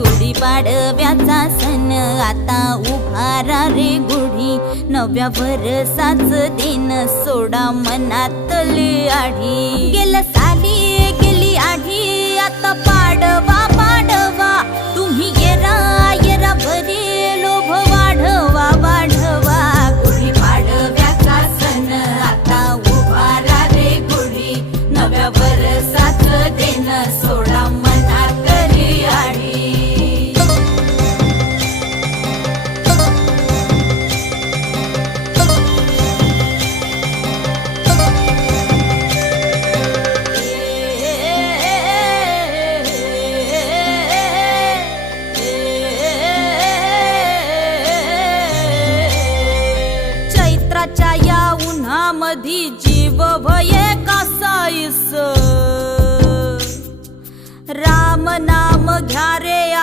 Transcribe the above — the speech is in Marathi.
गुढीपाडव्याचा सण आता उभारा रे गुढी, नव्या वर्षाच दिन सोडा मनातली आढी। गेलं साली गेली आढी, आता पाडवा पाडवा, तुम्ही येरा येरा बरे लोभ वाढवा वाढवा। गुढीपाडव्याचा सण आता उभारा रे गुढी, नव्या वर्षाच दिन सोडा मनातली आढी। चैत्राच्या या उन्हामधी जीव भये कासाईस, राम नाम घ्या रे।